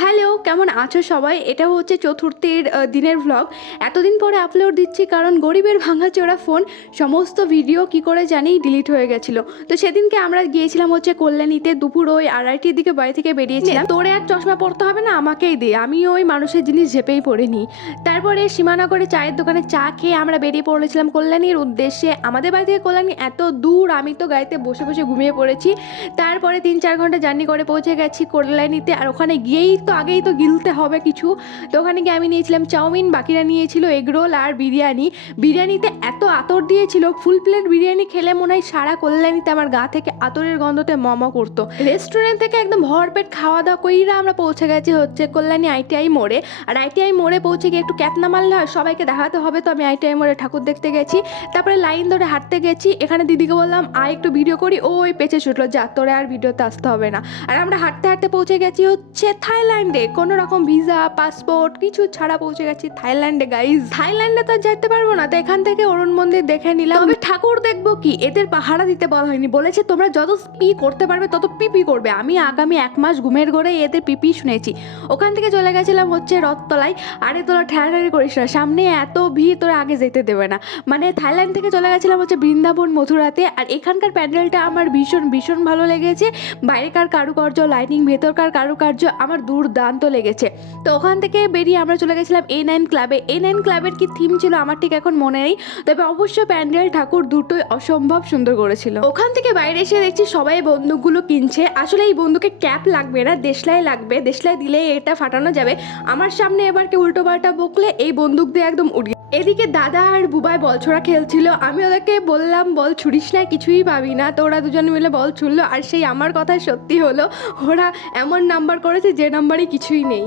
Hello, কেমন আছো সবাই? এটা হচ্ছে চতুর্থীর দিনের ভ্লগ। এতদিন পরে আপলোড দিচ্ছি কারণ গরিবের ভাঙাচোরা ফোন সমস্ত ভিডিও কি করে জানি ডিলিট হয়ে গেছিলো। তো সেদিনকে আমরা গিয়েছিলাম হচ্ছে কল্যাণীতে, দুপুর ওই 2:30-র দিকে বাড়ি থেকে বেরিয়েছিলাম। তোরে আর চশমা পরতে হবে না, আমাকেই দে, আমি ওই মানুষের জিনিস ঝেপেই পড়ে নিই। তারপরে সীমানগরে চায়ের দোকানে চা খেয়ে আমরা বেরিয়ে পড়েছিলাম কল্যাণীর উদ্দেশ্যে। আমাদের বাড়ি থেকে কল্যাণী এত দূর, আমি তো গাড়িতে বসে বসে ঘুমিয়ে পড়েছি। তারপরে 3-4 ঘন্টা জার্নি করে পৌঁছে গেছি কল্যাণীতে। আর ওখানে গিয়েই তো আগেই তো গিলতে হবে কিছু। তো ওখানে গিয়ে আমি নিয়েছিলাম চাউমিন, বাকিরা নিয়েছিল এগরোল আর বিরিয়ানি। বিরিয়ানিতে এত আতর দিয়েছিল, ফুল প্লেট বিরিয়ানি খেলে মনে হয় সারা কল্যাণীতে আমার গা থেকে আতরের গন্ধতে মম করতো। রেস্টুরেন্ট থেকে একদম ভরপেট খাওয়া দাওয়া কইরা আমরা পৌঁছে গেছি হচ্ছে কল্যাণী ITI মোড়ে। আর ITI মোড়ে পৌঁছে গিয়ে একটু ক্যাপ না মারলে হয়, সবাইকে দেখাতে হবে। তো আমি ITI মোড়ে ঠাকুর দেখতে গেছি, তারপরে লাইন ধরে হাঁটতে গেছি। এখানে দিদিকে বললাম একটু ভিডিও করি, ওই পেছে ছুটলো, যা তোরে আর ভিডিওতে আসতে হবে না। আর আমরা হাঁটতে হাঁটতে পৌঁছে গেছি হচ্ছে থাইল্যান্ডে। কোনো রকম ভিসা পাসপোর্ট কিছু ছাড়া পৌঁছে গেছি থাইল্যান্ডে। গাইজ, থাইল্যান্ডে তো যেতে পারবো না, তো এখান থেকে অরুণ মন্দির দেখে নিলাম। তবে ঠাকুর দেখবো কি, এদের পাহারা দিতে বলা হয়নি, বলেছে তোমরা যত পি করতে পারবে তত পিপি করবে। আমি আগামী 1 মাস ঘুমের ঘরে এদের পিপি শুনেছি। ওখান থেকে চলে গেছিলাম হচ্ছে রথতলায়। আরে তোরা ঠেলাঠেলি করিস না, সামনে এত ভিড়, তোরা আগে যেতে দেবে না। মানে থাইল্যান্ড থেকে চলে গেছিলাম হচ্ছে বৃন্দাবন মথুরাতে। আর এখানকার প্যান্ডেলটা আমার ভীষণ ভীষণ ভালো লেগেছে। বাইরেকার কারুকার্য, লাইটিং, ভেতরকার কারুকার্য আমার দুর্দান্ত লেগেছে। তো ওখান থেকে বেরিয়ে আমরা চলে গেছিলাম A9 ক্লাবে। A9 ক্লাবের কি থিম ছিল আমার ঠিক এখন মনে নেই, তবে অবশ্য প্যান্ডেল ঠাকুর দুটোই অসম্ভব সুন্দর করেছিল। ওখান থেকে বাইরে এসে দেখছি সবাই বন্দুকগুলো কিনছে। আসলে এই বন্দুকে ক্যাপ লাগবে না, দেশলাই লাগবে, দেশলাই দিলে এটা ফাটানো যাবে। আমার সামনে এবার কেউ উল্টো পাল্টা বকলে এই বন্দুক দিয়ে একদম উড়িয়ে। এদিকে দাদা আর বুবাই বল ছোড়া খেলছিল। আমি ওদেরকে বললাম বল ছুড়িস না, কিছুই পাবি না। তো ওরা দুজন মিলে বল ছুড়লো, আর সেই আমার কথা সত্যি হলো। ওরা এমন নাম্বার করেছে যে নাম্বারই কিছুই নেই।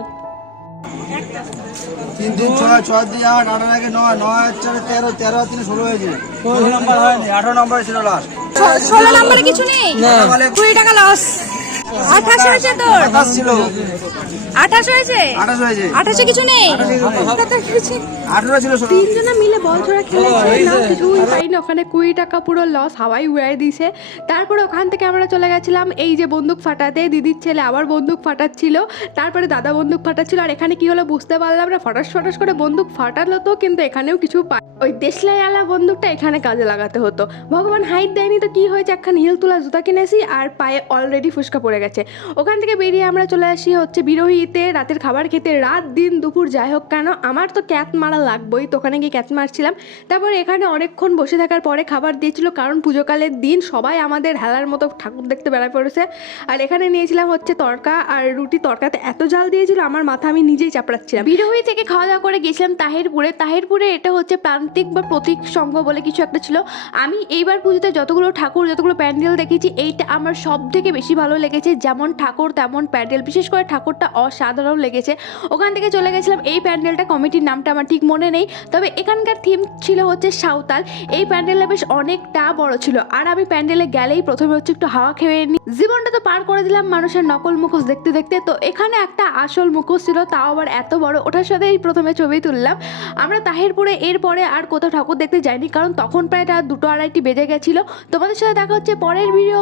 3 3 6 6 2 8 8 আগে 9 9 4 13 13 3 16 হয়েছে। 16 নাম্বার হয়নি, 18 নাম্বার ছিল লাস্ট। 16 নম্বরে কিছু নেই, 20 টাকা লস। 28 হয়েছে তোর, 28 ছিল, 28 হয়েছে, 28 হয়েছে, 28 কিছু নেই, 18 ছিল। তিনজনা মিলে বল ছোড়া খেলেছে, না কিছুই পাইনি। ওখানে 20 টাকা পুরো লস, হাওয়াই উড়াই দিয়েছে। তারপরে ওখান থেকে আমরা চলে গেছিলাম এই যে বন্দুক ফাটাতে। দিদির ছেলে আবার বন্দুক ফাটাচ্ছিল, তারপরে দাদা বন্দুক ফাটাচ্ছিল। আর এখানে কি হলো বুঝতে পারলাম না, ফটাস ফটাস করে বন্দুক ফাটালো তো, কিন্তু এখানেও কিছু ওই দেশলাই আলা বন্দুকটা এখানে কাজে লাগাতে হতো। ভগবান হাইট দেয়নি তো কি হয়েছে, একখান হিল তোলা জুতা কিনেছি আর পায়ে অলরেডি ফুসকা পড়ে গেছে। ওখান থেকে বেরিয়ে আমরা চলে আসি হচ্ছে বিরোহীতে রাতের খাবার খেতে। রাত দিন দুপুর যাই হোক কেন, আমার তো ক্যাট মারা লাগবেই, তো ওখানে গিয়ে ক্যাট মারছিলাম। তারপর এখানে অনেকক্ষণ বসে থাকার পরে খাবার দিয়েছিল, কারণ পুজোকালের দিন সবাই আমাদের হেলার মতো ঠাকুর দেখতে বেড়ায় পড়েছে। আর এখানে নিয়েছিলাম হচ্ছে তড়কা আর রুটি। তড়কাতে এত জাল দিয়েছিল আমার মাথা, আমি নিজেই চাপড়াচ্ছিলাম। বিরোহী থেকে খাওয়া দাওয়া করে গেছিলাম তাহিরপুরে। তাহিরপুরে এটা হচ্ছে প্রান্তিক বা প্রতীক সংঘ বলে কিছু একটা ছিল। আমি এইবার পুজোতে যতগুলো ঠাকুর, যতগুলো প্যান্ডেল দেখেছি, এইটা আমার সব থেকে বেশি ভালো লেগেছে। যেমন ঠাকুর তেমন প্যান্ডেল, বিশেষ করে ঠাকুরটা অসাধারণ লেগেছে। ওখান থেকে চলে গেছিলাম এই প্যান্ডেলটা, কমিটির নামটা আমার ঠিক মনে নেই, তবে এখানকার থিম ছিল হচ্ছে সাঁওতাল। এই প্যান্ডেলটা বেশ অনেকটা বড় ছিল। আর আমি প্যান্ডেলে গেলেই প্রথমে হচ্ছে একটু হাওয়া খেয়ে নিই। জীবনটা তো পার করে দিলাম মানুষের নকল মুখোশ দেখতে দেখতে। তো এখানে একটা আসল মুখোশ ছিল, তাও আবার এত বড়, ওটার সাথেই প্রথমে ছবি তুললাম। আমরা তাহিরপুরে এরপরে আর কোথাও ঠাকুর দেখতে যাইনি, কারণ তখন প্রায় রাত 2-2:30 বেজে গেছিলো। তোমাদের সাথে দেখা হচ্ছে পরের ভিডিও।